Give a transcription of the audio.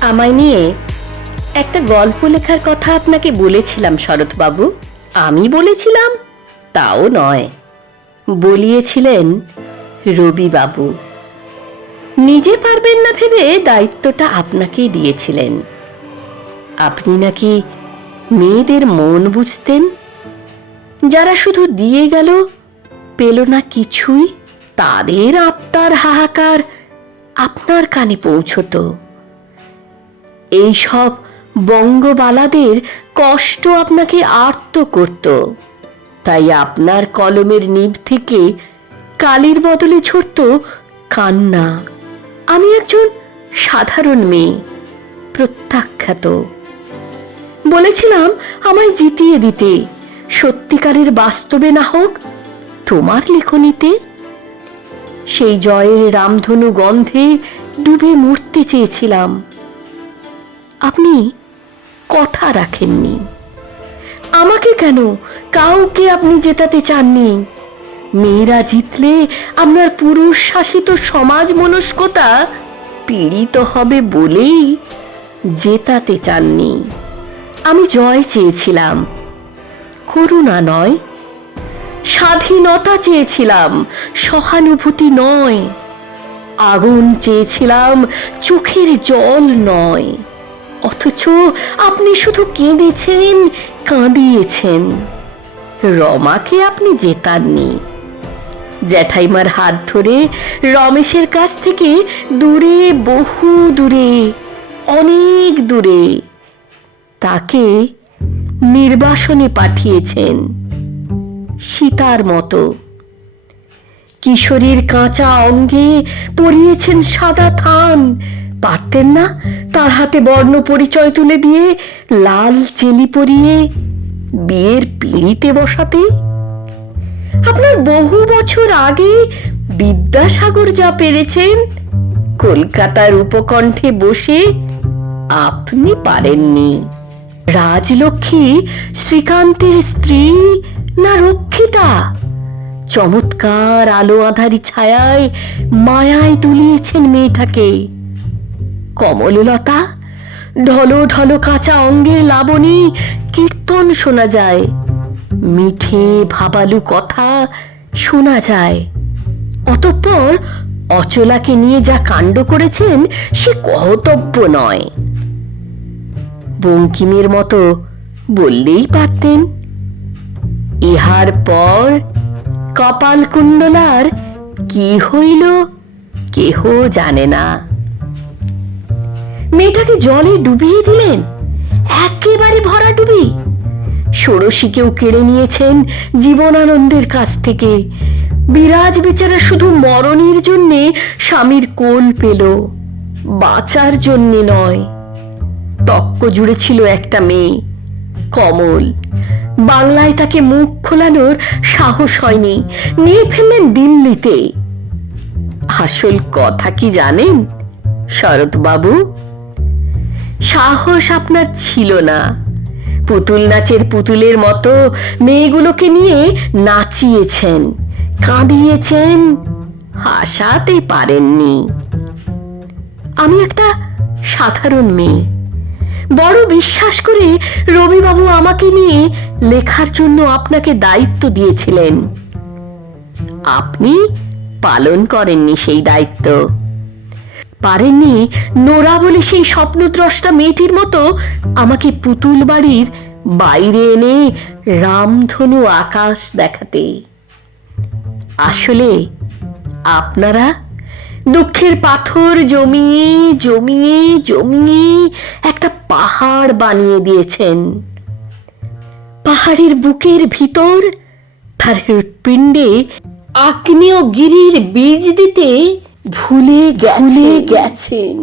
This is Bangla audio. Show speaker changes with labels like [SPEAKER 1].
[SPEAKER 1] আমায় নিয়ে একটা গল্প লেখার কথা আপনাকে বলেছিলাম শরৎবাবু। আমি বলেছিলাম, তাও নয়। বলিয়েছিলেন রবিবাবু। নিজে পারবেন না ভেবে দায়িত্বটা আপনাকেই দিয়েছিলেন। আপনি নাকি মেয়েদের মন বুঝতেন? যারা শুধু দিয়ে গেল, পেল না কিছুই, তাদের আত্মার হাহাকার আপনার কানে পৌঁছতো। এইসব বঙ্গবালাদের কষ্ট আপনাকে আর্ত করত। তাই আপনার কলমের নিব থেকে কালির বদলে ঝরত কান্না। আমি একজন সাধারণ মেয়ে, প্রত্যাখ্যাত। বলেছিলাম আমায় জিতিয়ে দিতে, সত্যিকারের বাস্তবে না হোক তোমার লেখনীতে। সেই জয়ের রামধনু গন্ধে ডুবে মরতে চেয়েছিলাম। আপনি কথা রাখেননি। আমাকে কেন? কাউকে আপনি জেতাতে চাননি। মেয়েরা জিতলে আপনার পুরুষ শাসিত সমাজ মনস্কতা পীড়িত হবে বলেই জেতাতে চাননি। আমি জয় চেয়েছিলাম। করুণা নয়, স্বাধীনতা চেয়েছিলাম, সহানুভূতি নয়, আগুন চেয়েছিলাম, চোখের জল নয়। অথচ আপনি শুধু কেঁদেছেন, কাঁদিয়েছেন। রমাকে আপনি জেতাননি। জ্যাঠাইমার হাত ধরে রমেশের কাছ থেকে দূরে, বহু দূরে, অনেক দূরে তাকে নির্বাসনে পাঠিয়েছেন সীতার মতো। কিশোরীর কাঁচা অঙ্গে পরিয়েছেন সাদা থান পারতেন না? তার হাতে বর্ণ পরিচয় তুলে দিয়ে লাল চেলি পরিয়ে বিয়ের পিঁড়িতে বসাতে? আপনার বহু বছর আগে বিদ্যাসাগর যা পেরেছেন, কলকাতার উপকণ্ঠে বসে আপনি পারেননি। রাজলক্ষ্মী, শ্রীকান্তের স্ত্রী না রক্ষিতা? চমৎকার আলো আধারি ছায়ায় মায়ায় তুলিয়েছেন মেয়েটাকে। কমললতা, ঢলো ঢলো কাঁচা অঙ্গের লাবণী, কীর্তন শোনা যায়। মিঠে ভাবালু কথা শোনা যায়। অতঃপর অচলাকে নিয়ে যা কাণ্ড করেছেন, সে কহতব্য নয়। বঙ্কিমের মতো বললেই পারতেন, ইহার পর কপাল কুণ্ডলার কি হইল কেহ জানে না। মেয়েটাকে জলে ডুবিয়ে দিলেন? একেবারে ভরা ডুবি। ষোড়শীকেও কেড়ে নিয়েছেন জীবনানন্দের কাছ থেকে। বিরাজ বেচারা শুধু মরণের জন্যে স্বামীর কোল পেল, বাঁচার জন্যে নয়। তক্ক জুড়ে ছিল একটা মেয়ে, কমল। বাংলায় তাকে মুখ খোলানোর সাহস হয়নি, নিয়ে ফেললেন দিল্লিতে। আসল কথা কি জানেন, শরৎবাবু? সাহস আপনার ছিল না। পুতুল নাচের পুতুলের মতো মেয়েগুলোকে নিয়ে নাচিয়েছেন, কাঁদিয়েছেন, হাসাতে পারেননি। আমি একটা সাধারণ মেয়ে। বড় বিশ্বাস করে রবিবাবু আমাকে নিয়ে লেখার জন্য আপনাকে দায়িত্ব দিয়েছিলেন। আপনি পালন করেননি সেই দায়িত্ব। পারেননি? নোরা বলে সেই স্বপ্নদ্রষ্টা মেয়েটির মতো আমাকে পুতুল বাড়ির বাইরে এনে রামধনু আকাশ দেখাতে। আসলে আপনারা দুঃখের পাথর জমিয়ে জমিয়ে জমিয়ে একটা পাহাড় বানিয়ে দিয়েছেন। পাহাড়ের বুকের ভিতর তার হৃৎপিণ্ডে আগ্নেয়গিরির বীজ দিতে ভুলে গেছে গেছেন।